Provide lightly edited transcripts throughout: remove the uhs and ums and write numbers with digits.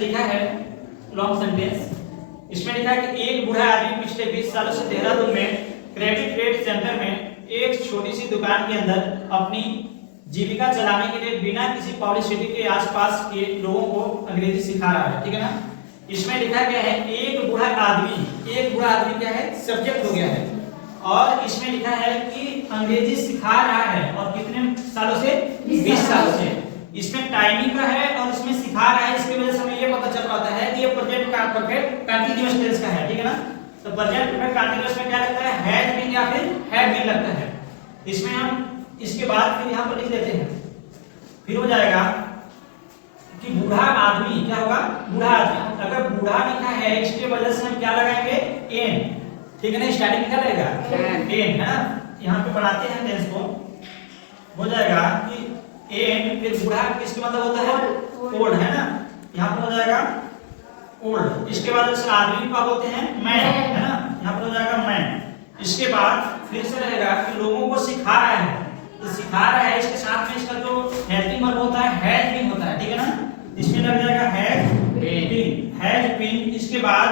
लिखा है long sentence. इसमें लिखा है कि एक बूढ़ा आदमी पिछले 20 सालों से देहरादून में क्रेडिट ट्रेड सेंटर में एक छोटी सी दुकान के अंदर अपनी जीविका चलाने के लिए बिना किसी पब्लिसिटी के आसपास के लोगों को अंग्रेजी सिखा रहा है। ठीक है ना। इसमें लिखा गया है एक बूढ़ा आदमी क्या है, सब्जेक्ट हो गया है, और इसमें लिखा है कि अंग्रेजी सिखा रहा है, और कितने सालों से, 20 सालों से। इसमें टाइमिंग का है और इसमें सिखा रहा है, इसकी वजह से हमें ये पता चल पाता है कि ये प्रेजेंट परफेक्ट कंटीन्यूअस टेंस का है। ठीक है ना। तो प्रेजेंट परफेक्ट कंटीन्यूअस में क्या लगता है, हैज बीन या फिर हैड बीन लगता है। इसमें हम इसके बाद फिर यहाँ पर लिख देते हैं, फिर हो जाएगा कि बूढ़ा आदमी, क्या होगा, बूढ़ा आदमी। अगर बूढ़ा लिखा है इसके वजह से हम क्या लगाएंगे, एन। ठीक है ना। स्टार्टिंग क्या रहेगा, एन, है ना। यहाँ पे बढ़ाते हैं टेंस को, हो जाएगा कि एन, फिर बूढ़ा किसके मतलब होता है, ओल्ड, है ना। यहाँ पर हो जाएगा ओल्ड। इसके बाद जैसे आदमी को बोलते हैं मैन, है ना, यहाँ पर हो जाएगा मैन। इसके बाद फिर से रहेगा कि लोगों को सिखा रहा है, तो सिखा रहा है इसके साथ में इसका जो हेल्पिंग वर्ब होता है हैज बीन होता है। ठीक है ना। इसमें लग जाएगा हैज बीन, हैज बीन। इसके बाद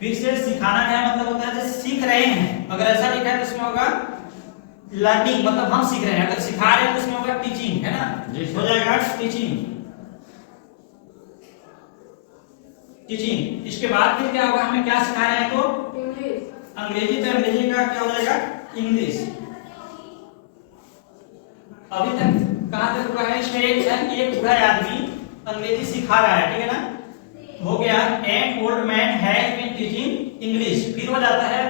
फिर से सिखाना का मतलब होता है जैसे सीख रहे हैं, अगर ऐसा लिखा है तो इसमें होगा लर्निंग, मतलब हम सीख रहे हैं। अगर सिखा रहे हैं तो इसमें होगा टीचिंग, है ना, हो जाएगा टीचिंग। इसके बाद फिर क्या होगा, हमें क्या सिखा रहे हैं, तो अंग्रेजी, तो अंग्रेजी का क्या हो जाएगा, इंग्लिश। अभी तक कहां तक हुआ है, इसमें एक बूढ़ा आदमी अंग्रेजी सिखा रहा है। ठीक है ना, हो गया। An old man has been teaching English. फिर हो जाता है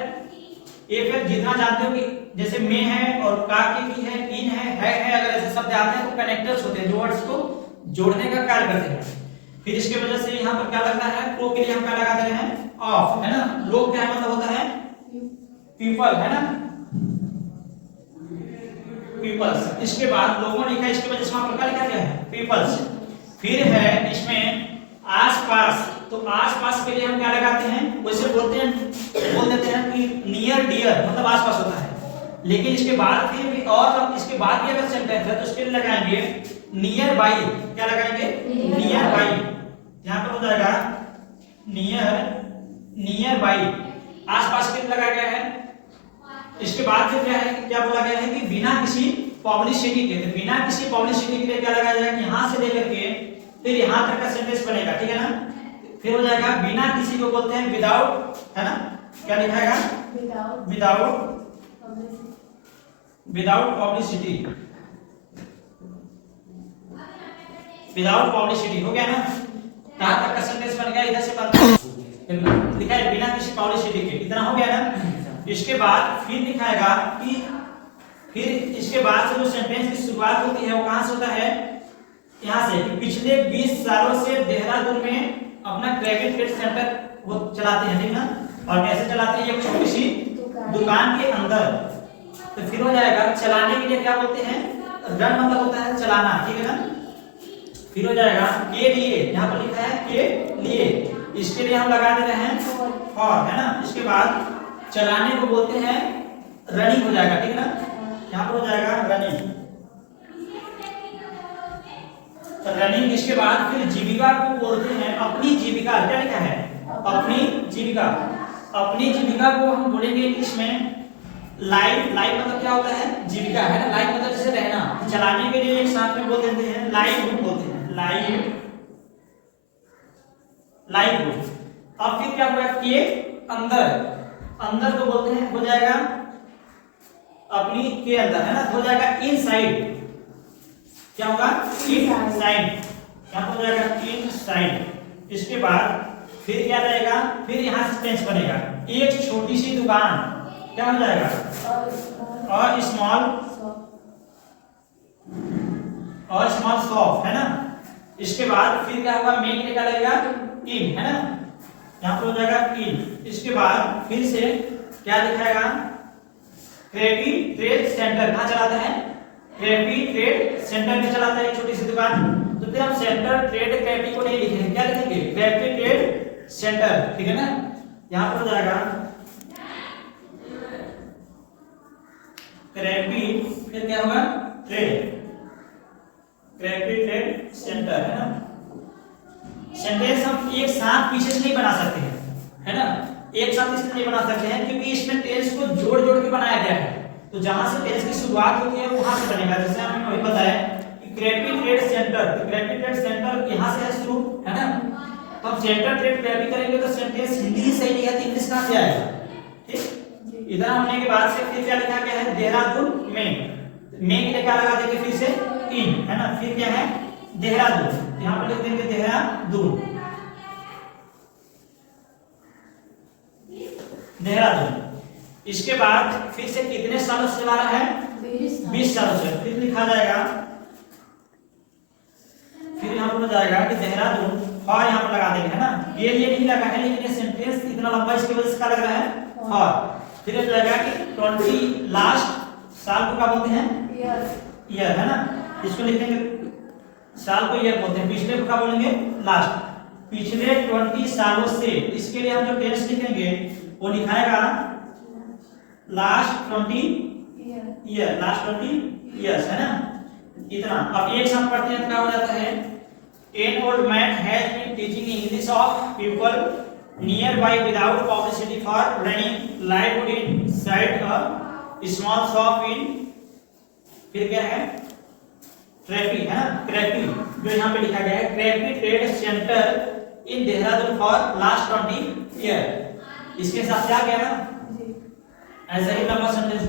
ये, फिर जितना जानते हो कि जैसे में है और का की है, इन है, अगर ऐसे शब्द आते हैं तो कनेक्टर्स होते हैं जो वर्ड्स को जोड़ने का कार्य करते हैं। फिर इसके वजह से यहाँ पर क्या लगता है, प्रो के लिए हम क्या लगा दे रहे हैं, ऑफ, है ना। लोग क्या मतलब होता है, पीपल, है ना, पीपल्स। इसके बाद लोगों लिखा है, इसके वजह से वहां पर क्या लिखा गया है, पीपल्स। फिर है इसमें आसपास, तो आसपास के लिए हम क्या लगाते हैं, वैसे बोल देते हैं कि नियर डियर, मतलब आसपास होता है। लेकिन इसके बाद फिर भी, और इसके बाद भी अगर सेंटेंस है तो उसके लिए लगाएंगे नियर बाई। क्या लगाएंगे, नियर बाई। यहां पर हो जाएगा नियर बाई, आसपास के लिए लगाया गया है। इसके बाद फिर क्या है, क्या बोला गया है कि बिना किसी पब्लिसिटी के, तो बिना किसी पब्लिसिटी के लिए क्या लगाया जाएगा, यहां से लेकर के फिर यहां तक का सेंटेंस बनेगा। ठीक है ना। फिर हो जाएगा बिना किसी को बोलते हैं विदाउट, है ना, क्या लिखाएगा, विदाउट पब्लिसिटी, विदाउट पब्लिसिटी हो गया ना। कहां तक का सेंटेंस बन गया, इधर से लिखा है बिना किसी पब्लिसिटी के, इतना हो गया ना। इसके बाद फिर दिखाएगा कि फिर इसके बाद से जो सेंटेंस की शुरुआत होती है वो कहां से होता है, यहां से, पिछले 20 सालों से देहरादून में अपना क्रेडिट ट्रेड सेंटर वो चलाते हैं। ठीक ना। और कैसे चलाते हैं, एक छोटी सी दुकान के अंदर। तो फिर हो जाएगा चलाने के लिए क्या बोलते हैं, रन मतलब होता है चलाना। ठीक है ना। फिर हो जाएगा के लिए, यहाँ पर लिखा है के लिए, इसके लिए हम लगा दे रहे हैं फॉर, है ना। इसके बाद चलाने को बोलते हैं रनिंग हो जाएगा। ठीक है ना। यहाँ पर हो जाएगा रनिंग, रनिंग। इसके बाद फिर जीविका को बोलते हैं अपनी जीविका। क्या लिखा है, अपनी जीविका। अपनी जीविका को हम बोलेंगे इंग्लिश में लाइफ। लाइफ मतलब क्या होता है, जीविका, है ना। लाइफ मतलब जैसे रहना, चलाने के लिए एक साथ में बोल देते हैं लाइवहुड बोलते हैं, लाइवहुड। अब फिर क्या हुआ के अंदर, अंदर को बोलते हैं, हो जाएगा अपनी के अंदर, है ना, हो जाएगा इनसाइड। क्या होगा, इनसाइड, क्या हो जाएगा, इनसाइड। इसके बाद फिर क्या रहेगा, फिर यहां से टेंस बनेगा एक छोटी सी दुकान, क्या हो जाएगा, और स्मॉल शॉप, है ना। इसके बाद फिर क्या होगा, मेन क्या लगेगा, इन, है ना, यहां पर हो जाएगा इन। इसके बाद फिर से क्या दिखाएगा, क्रेडिट ट्रेड सेंटर कहां चलाता है, क्रेडिट ट्रेड सेंटर में चलाता है एक छोटी सी दुकान। तो फिर हम सेंटर ट्रेड क्रेडिट को नहीं लिखेंगे, क्या लिखेंगे, क्रेडिट ट्रेड सेंटर। ठीक है ना। यहां पर हो जाएगा क्रेडिट, फिर क्या होगा, ट्रेड, क्रेडिट ट्रेड सेंटर, है ना। सेंटेंस हम एक साथ पीछे से नहीं बना सकते हैं, है ना, एक साथ इसलिए नहीं बना सकते हैं क्योंकि इसमें टेंस को जोड़ जोड़ के बनाया गया है। तो जहां से टेंस की शुरुआत होती है वहां से बनेगा। जैसे हमने अभी बताया कि क्रेपी ट्रेड सेंटर, तो क्रेपी ट्रेड सेंटर यहां से है शुरू, है ना, तो हम सेंटर ट्रेड क्रेपी करेंगे तो सेंटेंस हिंदी ही सही नहीं है, इंग्लिश कहां से आएगा। ठीक, इधर होने के बाद से फिर क्या लिखा गया है, देहरादून में के लिए क्या लगा देंगे फिर से इन, है ना, फिर क्या है देहरादून, यहां पर लिख देंगे देहरादून, देहरादून। इसके बाद फिर से कितने सालों से चला रहा है, 20 सालों से। फिर लिखा जाएगा, फिर यहाँ पर जाएगा कि देहरादून, और यहाँ पर लगा देंगे, है ना, ये नहीं लगा है लेकिन ये सेंटेंस इतना लंबा इसकी वजह से क्या लग रहा है, और फिर लगेगा कि 20 लास्ट साल को क्या बोलते हैं, ईयर, है ना, इसको लिखेंगे साल को ईयर बोलते हैं, पिछले को क्या बोलेंगे लास्ट, पिछले 20 सालों से। इसके लिए हम जो टेंस लिखेंगे वो लिखाएगा लास्ट 20 ईयर, लास्ट 20 ईयर्स, है ना, इतना। अब एक साथ पढ़ते हैं तो क्या हो जाता है, an old man has been teaching English of people nearby without publicity for running livelihood inside a small shop in, फिर क्या है क्रेपी, है ना, क्रेपी, जो यहाँ पे लिखा गया है creepy trade centre in Dehradun for last 20 year. इसके साथ क्या गया ना, ऐसा ही लंबा सेंटेंस